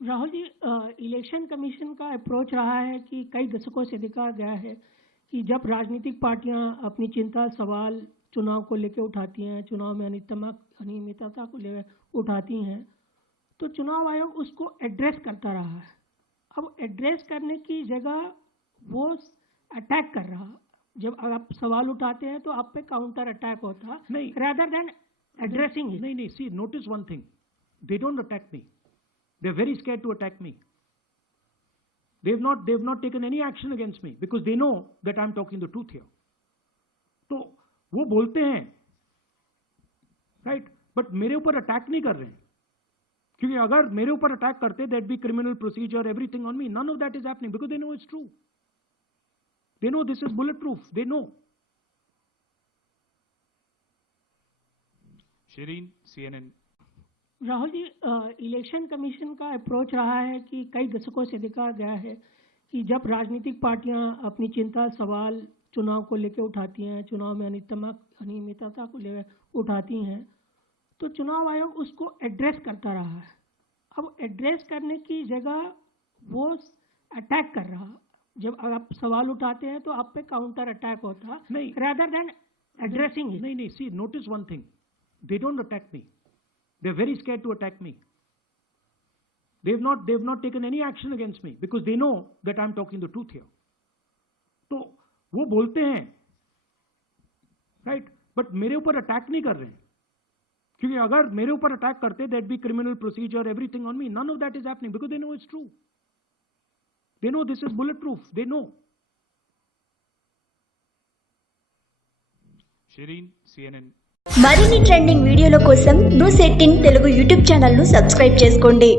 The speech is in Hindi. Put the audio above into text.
राहुल जी, इलेक्शन कमीशन का अप्रोच रहा है कि कई दशकों से देखा गया है कि जब राजनीतिक पार्टियां अपनी चिंता सवाल चुनाव को लेकर उठाती हैं, चुनाव में अनियमितता को लेकर उठाती हैं, तो चुनाव आयोग उसको एड्रेस करता रहा है। अब एड्रेस करने की जगह वो अटैक कर रहा। जब आप सवाल उठाते हैं तो आप पे काउंटर अटैक होता नहीं, rather than addressing it. नहीं, see, notice one thing. They don't attack me. They're very scared to attack me. They've not taken any action against me because they know that I'm talking the truth here. तो वो बोलते हैं, right? But मेरे ऊपर अटैक नहीं कर रहे हैं, क्योंकि अगर मेरे ऊपर अटैक करते, there'd be criminal procedure, everything on me. None of that is happening because they know it's true. They know this is bulletproof. They know. Shireen, CNN. Rahul ji, election commission का अप्रोच रहा है कि कई दशकों से देखा गया है कि जब राजनीतिक पार्टियां अपनी चिंता सवाल चुनाव को लेकर उठाती हैं, चुनाव में अनियमितता को लेकर उठाती हैं, तो चुनाव आयोग उसको एड्रेस करता रहा है। अब एड्रेस करने की जगह वो अटैक कर रहा। जब आप सवाल उठाते हैं तो आप पे काउंटर अटैक होता नहीं, rather than addressing it. नहीं, see, notice one thing. They don't attack me. They're very scared to attack me. They've not taken any action against me because they know that I'm talking the truth here. तो वो बोलते हैं, right? But मेरे ऊपर अटैक नहीं कर रहे हैं, क्योंकि अगर मेरे ऊपर अटैक करते, there'd be criminal procedure, everything on me. None of that is happening because they know it's true. They know this is bulletproof. They know. Shireen, CNN. మరిన్ని ట్రెండింగ్ వీడియోల కోసం న్యూస్ 18 తెలుగు యూట్యూబ్ ఛానల్ ను సబ్స్క్రైబ్ చేసుకోండి.